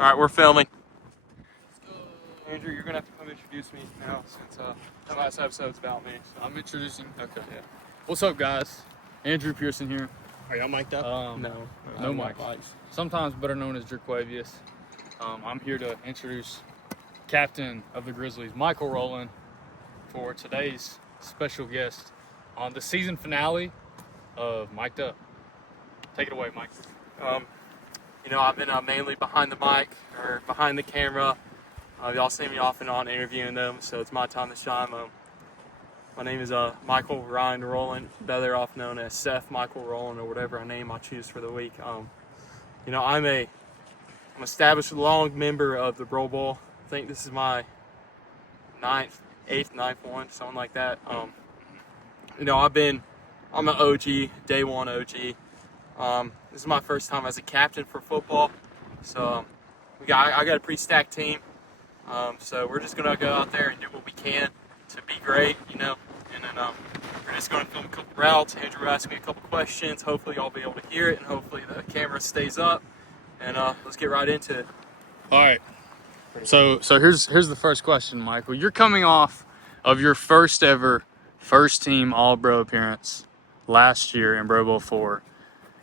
All right, we're filming. Andrew, you're gonna have to come introduce me now since the last episode's about me. So. I'm introducing. Okay. Yeah. What's up, guys? Andrew Pearson here. Are y'all mic'd up? No mic. Sometimes better known as Jerquavius. I'm here to introduce captain of the Grizzlies, Michael Rolen, for today's special guest on the season finale of Mic'd Up. Take it away, Mike. I've been mainly behind the mic or behind the camera. Y'all see me off and on interviewing them, so it's my time to shine. My name is Michael Ryan Rolen, better off known as Seth Michael Rolen or whatever name I choose for the week. I'm an established long member of the Pro Bowl. I think this is my eighth, ninth one, something like that. I'm an OG, day one OG. This is my first time as a captain for football, so I got a pretty stacked team. So we're just gonna go out there and do what we can to be great, and then we're just gonna film a couple routes. Andrew asked me a couple questions. Hopefully y'all be able to hear it, and hopefully the camera stays up. And let's get right into it. All right. So here's the first question, Michael. You're coming off of your first ever first team All-Pro appearance last year in Pro Bowl 4.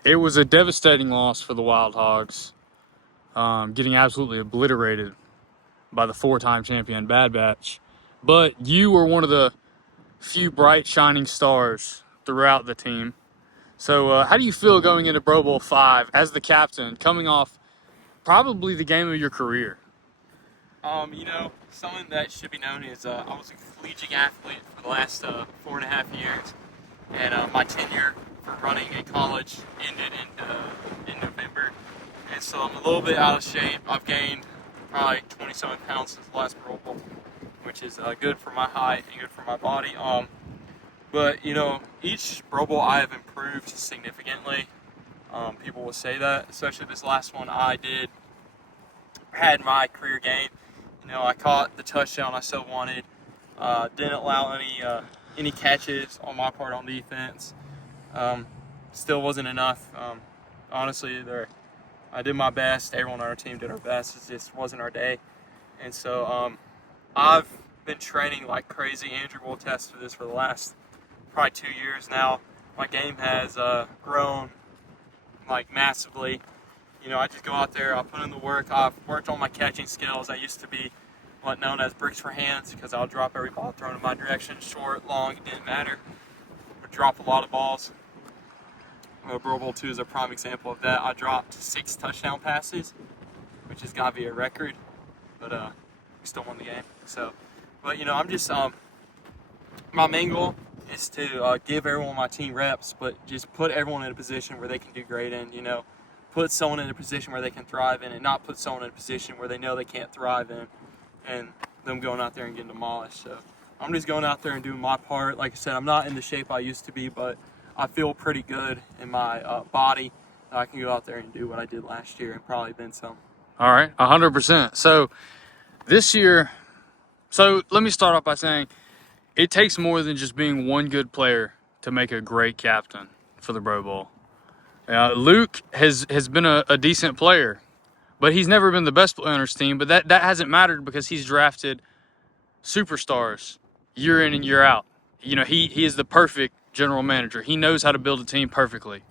It was a devastating loss for the Wild Hogs, getting absolutely obliterated by the four-time champion Bad Batch. But you were one of the few bright, shining stars throughout the team. So how do you feel going into Pro Bowl 5 as the captain, coming off probably the game of your career? Something that should be known is I was a collegiate athlete for the last 4.5 years, and my tenure for running in college ended in November, and so I'm a little bit out of shape. I've gained probably 27 pounds since the last Pro Bowl, which is good for my height and good for my body. But each Pro Bowl I have improved significantly. People will say that, especially this last one I had my career game. I caught the touchdown I so wanted. Didn't allow any catches on my part on defense. Still wasn't enough. Honestly, I did my best. Everyone on our team did our best. It just wasn't our day. And so I've been training like crazy. Andrew will attest to this for the last probably 2 years now. My game has grown like massively. I just go out there, I put in the work. I've worked on my catching skills. I used to be what known as bricks for hands because I'll drop every ball thrown in my direction, short, long, it didn't matter. I drop a lot of balls. Pro Bowl 2 is a prime example of that. I dropped 6 touchdown passes, which has got to be a record, but we still won the game. So, but I'm just my main goal is to give everyone on my team reps, but just put everyone in a position where they can do great in. Put someone in a position where they can thrive in, and not put someone in a position where they know they can't thrive in, and them going out there and getting demolished. So I'm just going out there and doing my part. Like I said, I'm not in the shape I used to be, but I feel pretty good in my body. I can go out there and do what I did last year and probably then some. All right, 100%. So this year, let me start off by saying it takes more than just being one good player to make a great captain for the Pro Bowl. Luke has been a decent player, but he's never been the best player on his team. But that hasn't mattered because he's drafted superstars year in and year out. He is the perfect general manager. He knows how to build a team perfectly.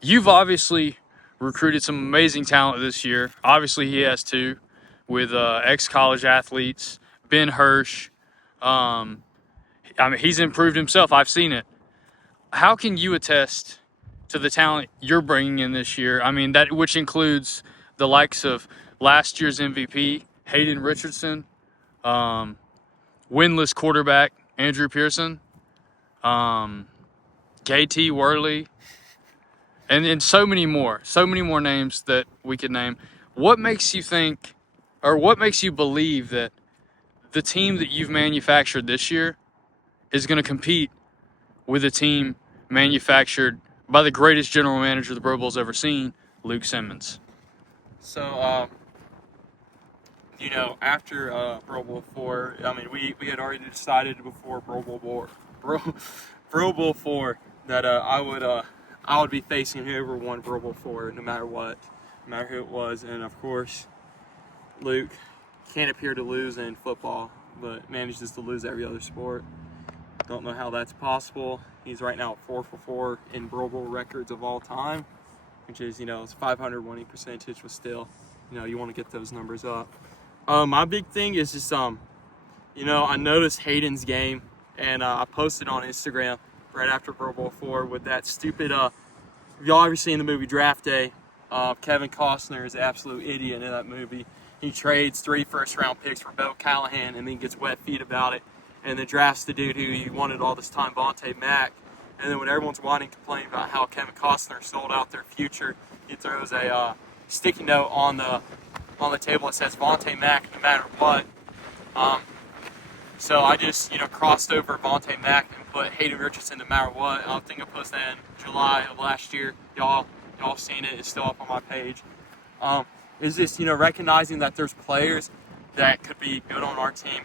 You've obviously recruited some amazing talent this year. Obviously, he has too, with ex-college athletes, Ben Hirsch. He's improved himself. I've seen it. How can you attest to the talent you're bringing in this year? That which includes the likes of last year's MVP, Hayden Richardson, winless quarterback, Andrew Pearson, KT Worley, and so many more names that we could name. What makes you think, or what makes you believe that the team that you've manufactured this year is going to compete with a team manufactured by the greatest general manager the Pro Bowl's ever seen, Luke Simmons? So, after Pro Bowl 4, we had already decided before Pro Bowl 4 that I would be facing whoever won Pro Bowl 4 no matter what. no matter who it was. And of course, Luke can't appear to lose in football, but manages to lose every other sport. Don't know how that's possible. He's right now at 4 for 4 in Pro Bowl records of all time, which is, his 500 winning percentage was still, you want to get those numbers up. My big thing is just, I noticed Hayden's game, and I posted on Instagram right after Pro Bowl 4 with that stupid, if y'all ever seen the movie Draft Day, Kevin Costner is an absolute idiot in that movie. He trades 3 first-round picks for Bill Callahan and then gets wet feet about it, and then drafts the dude who he wanted all this time, Vontae Mack. And then when everyone's whining, complaining about how Kevin Costner sold out their future, he throws a sticky note on the table that says Vontae Mack no matter what. So I just, crossed over Vontae Mack and put Hayden Richardson no matter what. I think I posted that in July of last year. Y'all seen it. It's still up on my page. Is this, recognizing that there's players that could be good on our team.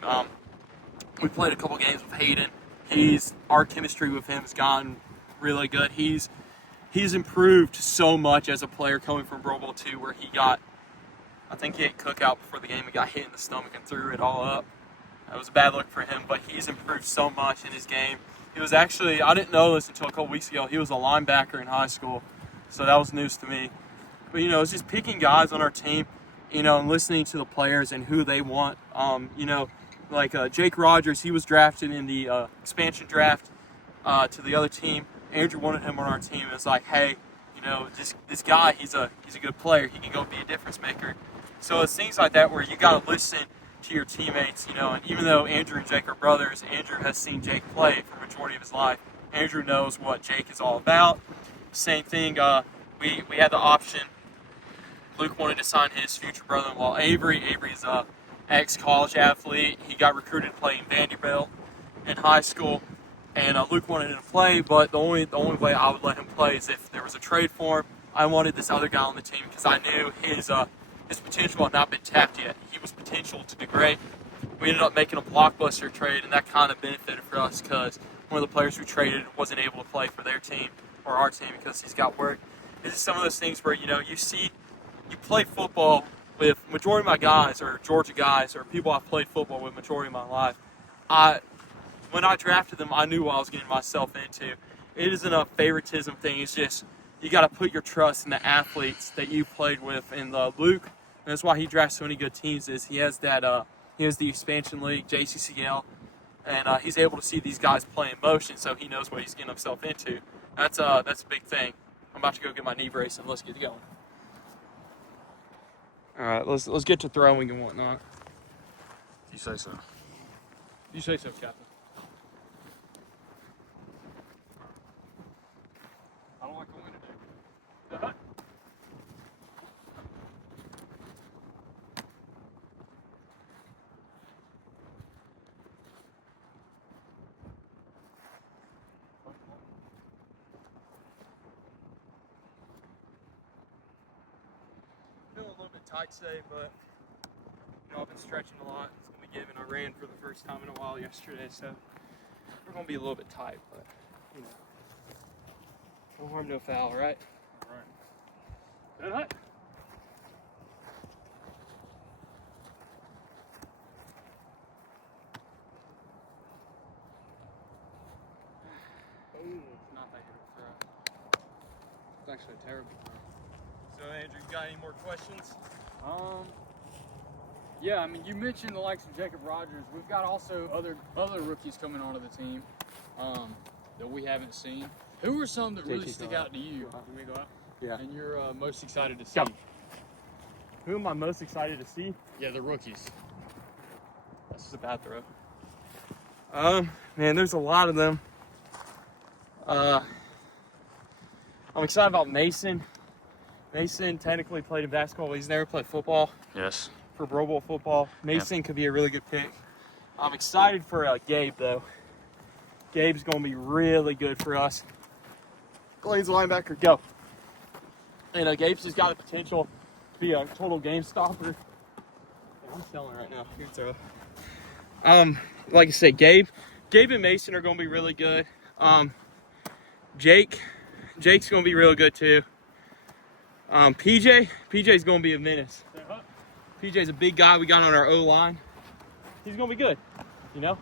We played a couple games with Hayden. Our chemistry with him has gotten really good. He's improved so much as a player coming from Pro Bowl 2, where I think he ate cookout before the game and got hit in the stomach and threw it all up. That was a bad look for him, but he's improved so much in his game. He was actually, I didn't know this until a couple weeks ago, he was a linebacker in high school, so that was news to me. But, it's just picking guys on our team, and listening to the players and who they want. Like Jake Rogers, he was drafted in the expansion draft to the other team. Andrew wanted him on our team. It's like, hey, this guy, he's a good player. He can go be a difference maker. So it's things like that where you got to listen to your teammates, and even though Andrew and Jake are brothers, Andrew has seen Jake play for the majority of his life. Andrew knows what Jake is all about. Same thing, we had the option. Luke wanted to sign his future brother-in-law, Avery. Avery's a ex-college athlete. He got recruited to play in Vanderbilt in high school, and Luke wanted him to play, but the only way I would let him play is if there was a trade for him. I wanted this other guy on the team because I knew his potential had not been tapped yet. He was potential to do great. We ended up making a blockbuster trade, and that kind of benefited for us because one of the players we traded wasn't able to play for their team or our team because he's got work. This is some of those things where, you play football with majority of my guys, or Georgia guys, or people I've played football with majority of my life. When I drafted them, I knew what I was getting myself into. It isn't a favoritism thing. It's just you got to put your trust in the athletes that you played with. And Luke, and that's why he drafts so many good teams. Is he has that he has the expansion league, JCCL, and he's able to see these guys play in motion, so he knows what he's getting himself into. That's a big thing. I'm about to go get my knee brace and let's get going. All right, let's get to throwing and whatnot. You say so. You say so, Captain. I don't like going to do. The hut. Feeling a little bit tight today, but I've been stretching a lot. It's gonna be given. I ran for the first time in a while yesterday, so we're gonna be a little bit tight, but no harm, no foul, right? All right. Good hut. It's not that good of a throw. It's actually a terrible throw. So Andrew, you got any more questions? Yeah, I mean, you mentioned the likes of Jacob Rogers. We've got also other rookies coming onto the team that we haven't seen. Who are some that really stick out to you? Let me go out. Yeah. And you're most excited to see? Go. Who am I most excited to see? Yeah, the rookies. This is a bad throw. Man, there's a lot of them. I'm excited about Mason. Mason technically played in basketball, but he's never played football. Yes. For Pro Bowl football. Mason could be a really good pick. I'm excited for Gabe, though. Gabe's going to be really good for us. Lane's linebacker, go. And Gabe's just got the potential to be a total game stopper. I'm selling right now. Good throw. Like I said, Gabe and Mason are going to be really good. Jake's going to be real good too. PJ's gonna be a menace. PJ's a big guy we got on our O line. He's gonna be good. You know,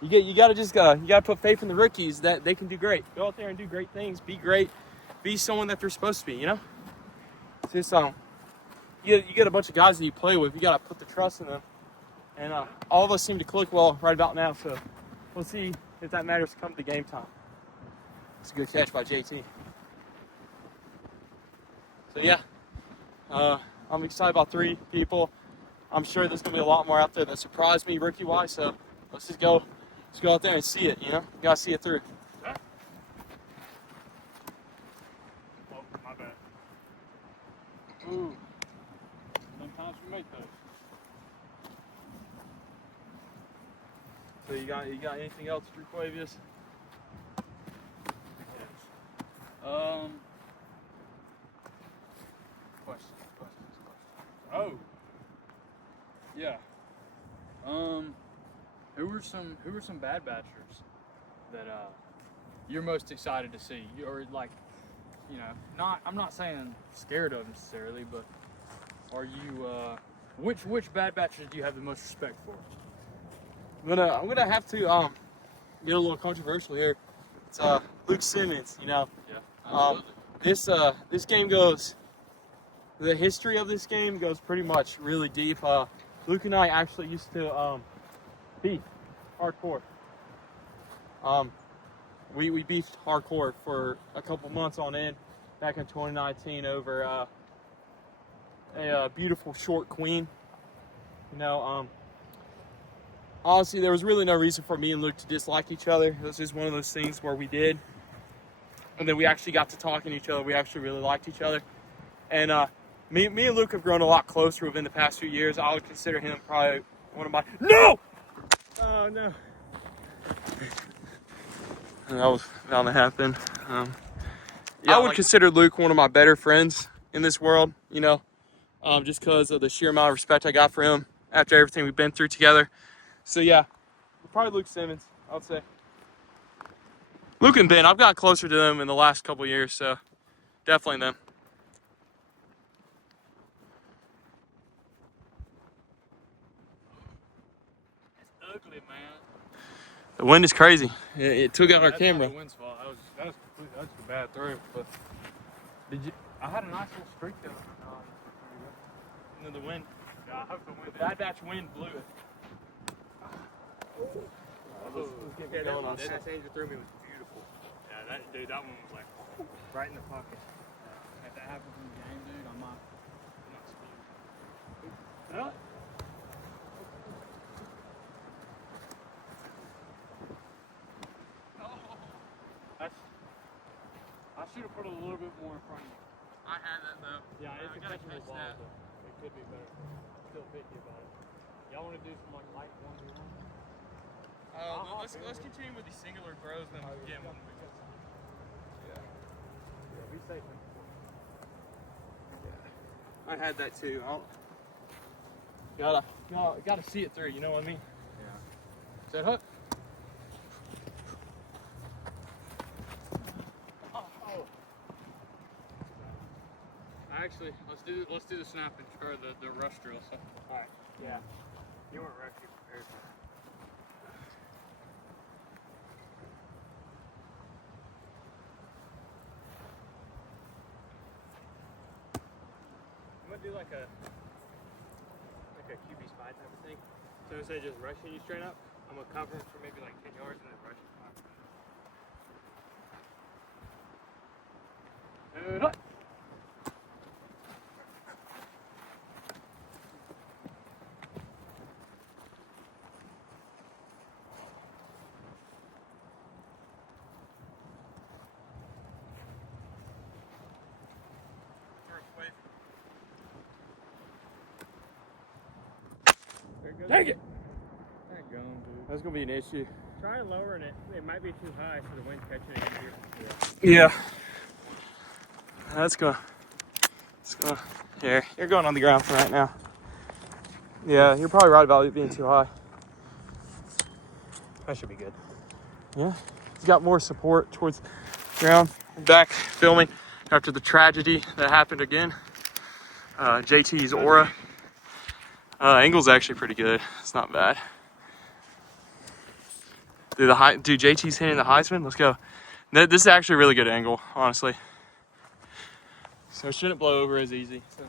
you gotta put faith in the rookies that they can do great. Go out there and do great things. Be great. Be someone that they're supposed to be. You know, it's just you get a bunch of guys that you play with. You gotta put the trust in them, and all of us seem to click well right about now. So we'll see if that matters come to game time. It's a good catch by JT. So yeah, I'm excited about 3 people. I'm sure there's gonna be a lot more out there that surprised me rookie-wise. So let's go out there and see it. You know, you gotta see it through. Oh, my bad. Ooh, sometimes we make those. So you got anything else for Quavius? Questions. Oh, yeah. Who are some bad batchers that you're most excited to see? Or like, you know, I'm not saying scared of necessarily, but are you which bad batchers do you have the most respect for? I'm gonna have to get a little controversial here. It's Luke Simmons. You know, this game goes. The history of this game goes pretty much really deep. Luke and I actually used to beef hardcore. We beefed hardcore for a couple months on end back in 2019 over a beautiful short queen. You know, honestly, there was really no reason for me and Luke to dislike each other. It was just one of those things where we did, and then we actually got to talking to each other. We actually really liked each other, and me and Luke have grown a lot closer within the past few years. I would consider him probably one of my no. Oh no. That was bound to happen. I would consider Luke one of my better friends in this world, you know, just because of the sheer amount of respect I got for him after everything we've been through together. So yeah, probably Luke Simmons, I would say. Luke and Ben, I've gotten closer to them in the last couple of years, so definitely them. It's ugly, man. The wind is crazy. It took out our camera. Not the wind's fault. That was a bad throw. But I had a nice little streak though. And then the wind. Yeah, I hope the wind. Bad batch wind blew it. Yeah, that change you threw me was beautiful. Yeah, that one was like right in the pocket. If that happens in the game, dude, I'm not screwed. I should have put a little bit more in front of you. I had that though. Yeah, it's I a gotta catchable catch ball, that. but it could be better. Still picky about it. Y'all want to do some like light 1v1? Let's continue with these singular throws, then we'll get one. Yeah, be safe. I had that too. Gotta see it through. You know what I mean? Yeah. Set hook. Actually, let's do the snapping or the rush drill. So. All right. Yeah. You weren't actually prepared for that. I'm gonna do like a QB spy type of thing. So instead of just rushing you straight up, I'm gonna cover him for maybe like 10 yards and then rush him. Dang it! There you go, dude. That's gonna be an issue. Try lowering it. It might be too high for the wind catching it easier. Yeah. That's gonna. Here, you're going on the ground for right now. Yeah, you're probably right about it being too high. That should be good. Yeah. He's got more support towards the ground. Back filming. after the tragedy that happened again. JT's aura. Angle's actually pretty good. It's not bad. Dude, JT's hitting the Heisman. Let's go. This is actually a really good angle, honestly. So it shouldn't blow over as easy. So.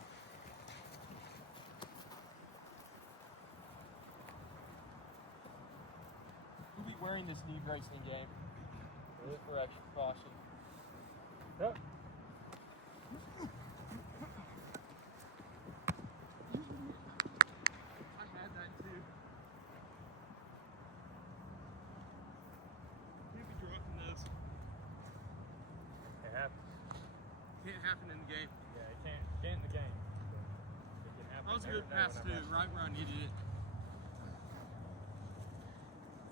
We'll be wearing this knee brace in game. For extra caution. Yep. I had that too. Can't be drunk in this. It happens. Can't happen in the game. Yeah, it can't get in the game. It can happen. That was a good pass too, right where I needed it.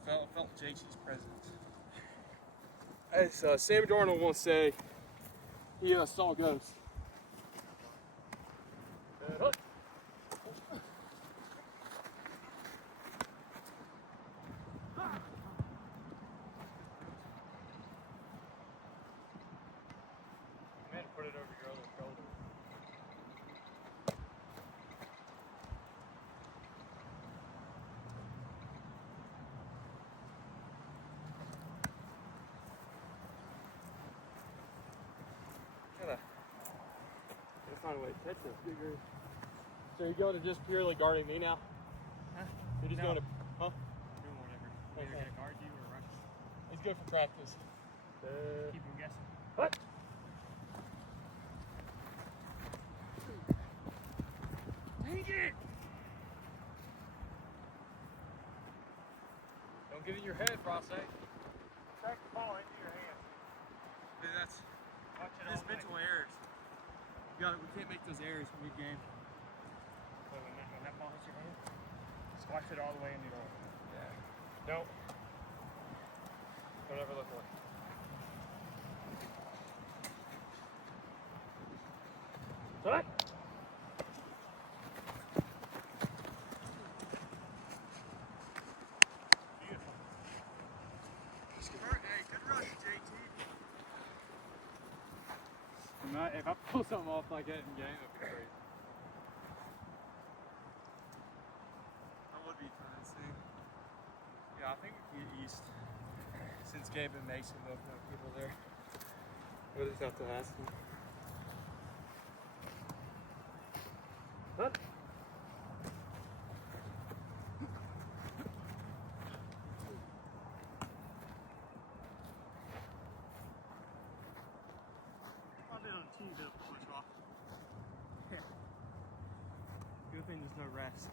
Felt JT's presence. As Sam Darnold once say, he saw ghosts. Man, put it over your other shoulder. Gotta find a way to catch this bigger. So you're going to just purely guarding me now? Huh? You're just No. going to, huh? Doing whatever. We're either gonna guard you or rush you. Let's go for practice. Keep them guessing. What? Dang it! Don't get in your head, Rosse. Track the ball into your hands. Dude, that's Watch it his all the way. mental errors. We can't make those errors mid-game. So when that ball hits your hand, squash it all the way into your arm. Yeah. Nope. Don't ever look away. What? Beautiful. Hey, good run, JT. If I pull something off like that in game, that'd be crazy. That would be fun, see. Yeah, I think we get East. Since Gabe and Mason both know people there. We'll just have to ask them. What? I've been on a team bit of a push off. Good thing there's no rest.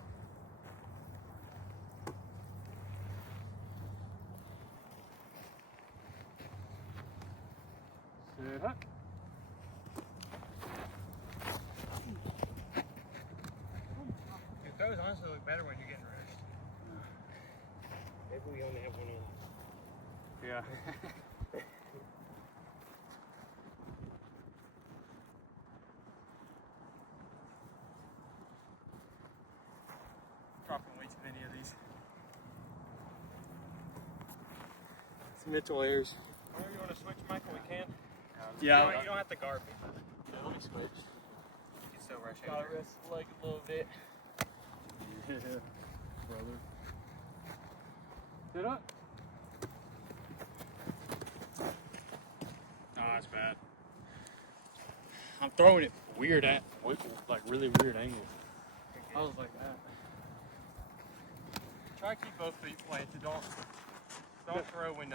Sit up. Your throws honestly look better when you're getting rest. Maybe we only have one in. Yeah. Dropping way too many of these. Some mental errors. Whenever you want to switch, Michael, we can. Yeah. You don't have to guard me. Yeah, let me switch. You can still rush Gotta in. rest the leg a little bit. Yeah, brother. Sit up. Oh, that's bad. I'm throwing it weird at, like really weird angles. I was like that. Try to keep both feet planted. Don't throw when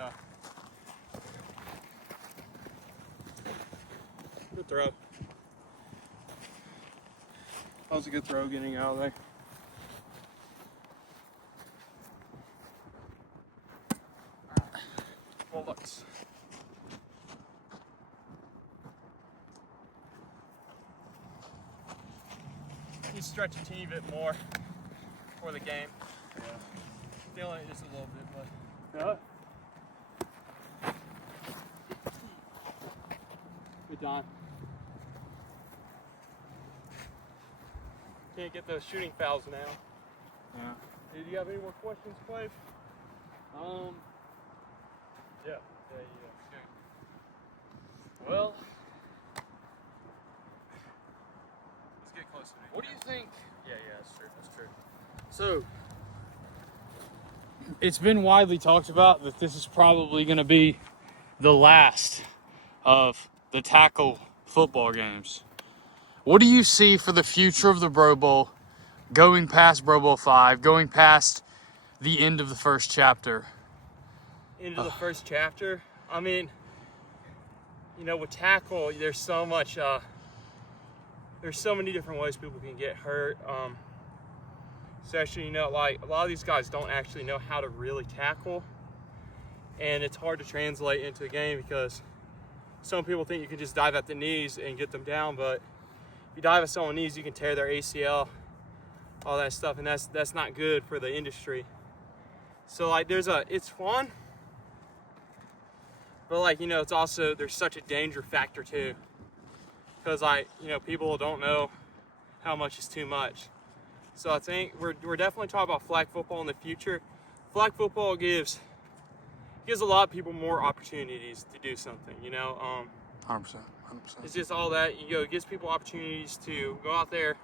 Good throw. That was a good throw getting out of there. Bullets. You stretch your team a bit more for the game. Yeah. Feeling it just a little bit, but Yeah. good time. Can't get those shooting fouls now. Yeah. Did you have any more questions, Clay? Yeah. Well, What do you think? Yeah, that's true. That's true. So, it's been widely talked about that this is probably going to be the last of the tackle football games. What do you see for the future of the Bro Bowl, going past Bro Bowl 5, going past the end of the first chapter? Into the first chapter. I mean, with tackle, there's so much. There's so many different ways people can get hurt. Especially, like a lot of these guys don't actually know how to really tackle, and it's hard to translate into a game because some people think you can just dive at the knees and get them down, but if you dive at someone's knees, you can tear their ACL, all that stuff, and that's not good for the industry. So like, it's fun, but like, it's also, there's such a danger factor too, because like, people don't know how much is too much. So I think we're definitely talking about flag football in the future. Flag football gives a lot of people more opportunities to do something, 100%. It's just all that, it gives people opportunities to go out there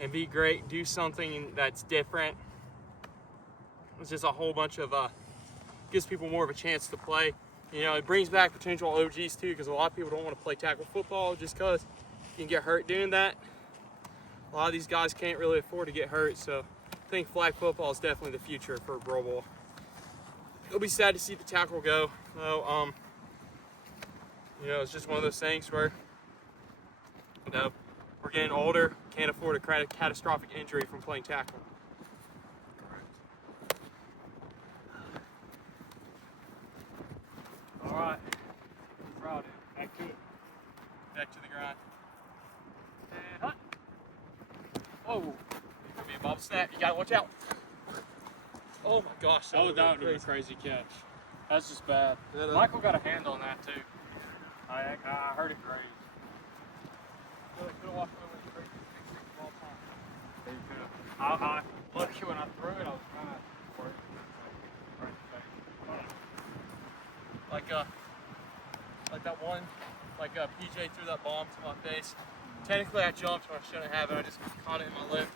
and be great, do something that's different. It's just a whole bunch of, gives people more of a chance to play. It brings back potential OGs too, because a lot of people don't want to play tackle football just because you can get hurt doing that. A lot of these guys can't really afford to get hurt, so I think flag football is definitely the future for Bro Bowl. It'll be sad to see the tackle go, though. It's just one of those things where, we're getting older, can't afford a catastrophic injury from playing tackle. All right, Friday, back to it. Back to the grind. And hut. Whoa, it's gonna be a bobble snap. You gotta watch out. Oh my gosh, That would have been a crazy catch. That's just bad. Michael got a hand on that too. I heard it great. Could have walked over the craziest picture of all time. You could have. I lucky when I threw it, I was kind of worried. Like that one, PJ threw that bomb to my face. Technically, I jumped when I shouldn't have it. I just caught it in my lip.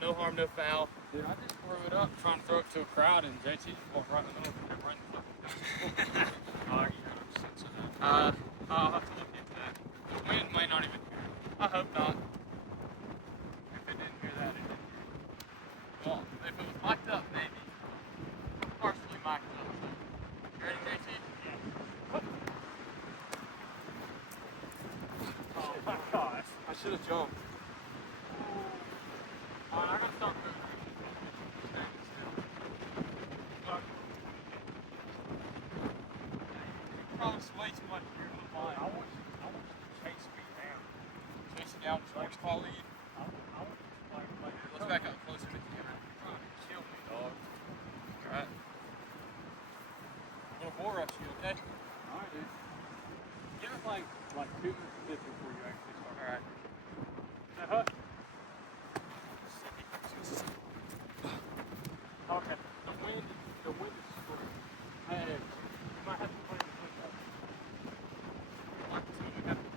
No harm, no foul. Dude, I just threw it up trying to throw it to a crowd, and JT just walked right in the middle of it, right in the fucking I'll have to look into that. The wind may not even hear it. I hope not. If it didn't hear that, it didn't hear it. Well, if it was mic'd up, maybe. Partially mic'd up. You ready, JT? Yeah. Oh my gosh. I should have jumped. Alright, I gotta start moving. Probably way too much for your little body. I want you to chase me down. Chase it down, sports call lead. Let's back up closer to the camera. You're trying to kill me, dog. Alright. I'm gonna bull rush you, okay? Alright, dude. Give us like 2 minutes of this before you actually start. Alright. Now, hut. Okay. The wind is strong. Hey, you might have to play the wind up. What do we have to do?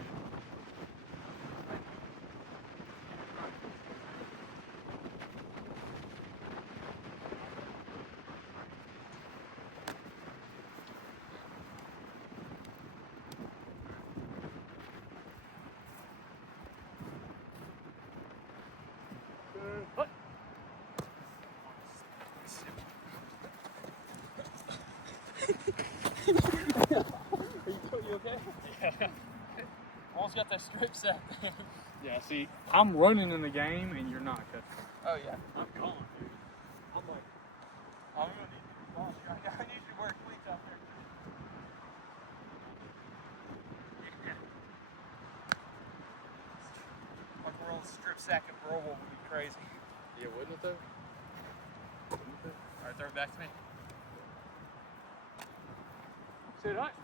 What? You okay? Yeah. Almost got that strip set. Yeah, see, I'm running in the game and you're not catching. Oh yeah. I'm gone, dude. I'm like, I'm gonna need you to boss you. I need you to wear cleats out there. Yeah. Like a real strip sack of Bro Bowl would be crazy. Yeah, wouldn't it though? Alright, throw it back to me. Sit right.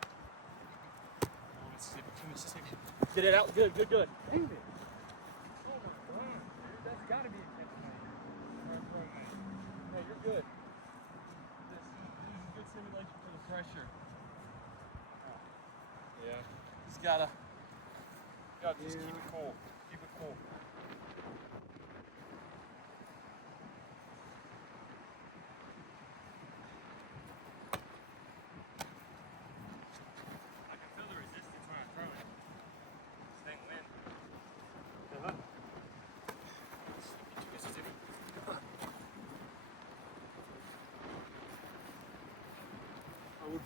Mississippi, to Mississippi. Get it out. Good, good, good. Dang it. Oh my god, dude. That's gotta be a catch mate. Yeah, you're good. This is a good simulation for the pressure. Yeah. Just gotta just keep it cool. Keep it cool.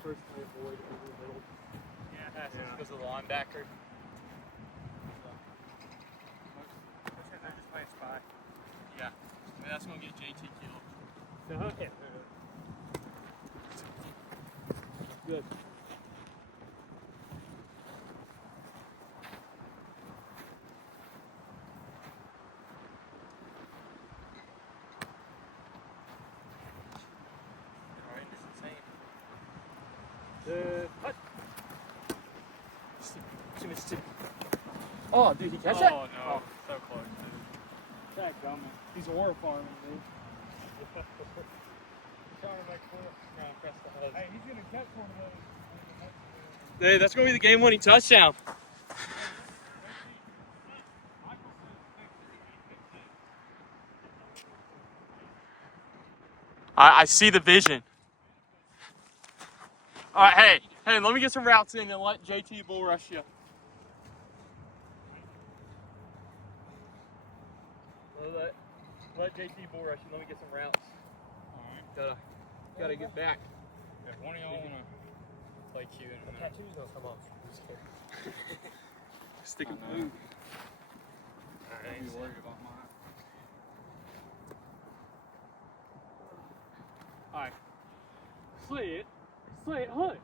personally avoid over the middle. Yeah, that's just because of the linebacker. They're just playing spy. Yeah, I mean, that's gonna get JT killed. Okay. Good. Alright, this is insane. Cut. Oh, dude, he catch that? Oh no, so close, dude. That gummy. He's horrifying, dude. Trying to make four. No, press the hose. Hey, he's gonna catch one of those. Hey, that's gonna be the game-winning touchdown. I see the vision. All right, hey, let me get some routes in and let JT bull rush you. Let JT bull rush you. Let me get some routes. Alright. Gotta get back. If one of y'all wanna play cute in a minute. Tattoo's gonna come off. Stick and I know. move. Don't be worried about mine. Alright. Slay it, hood.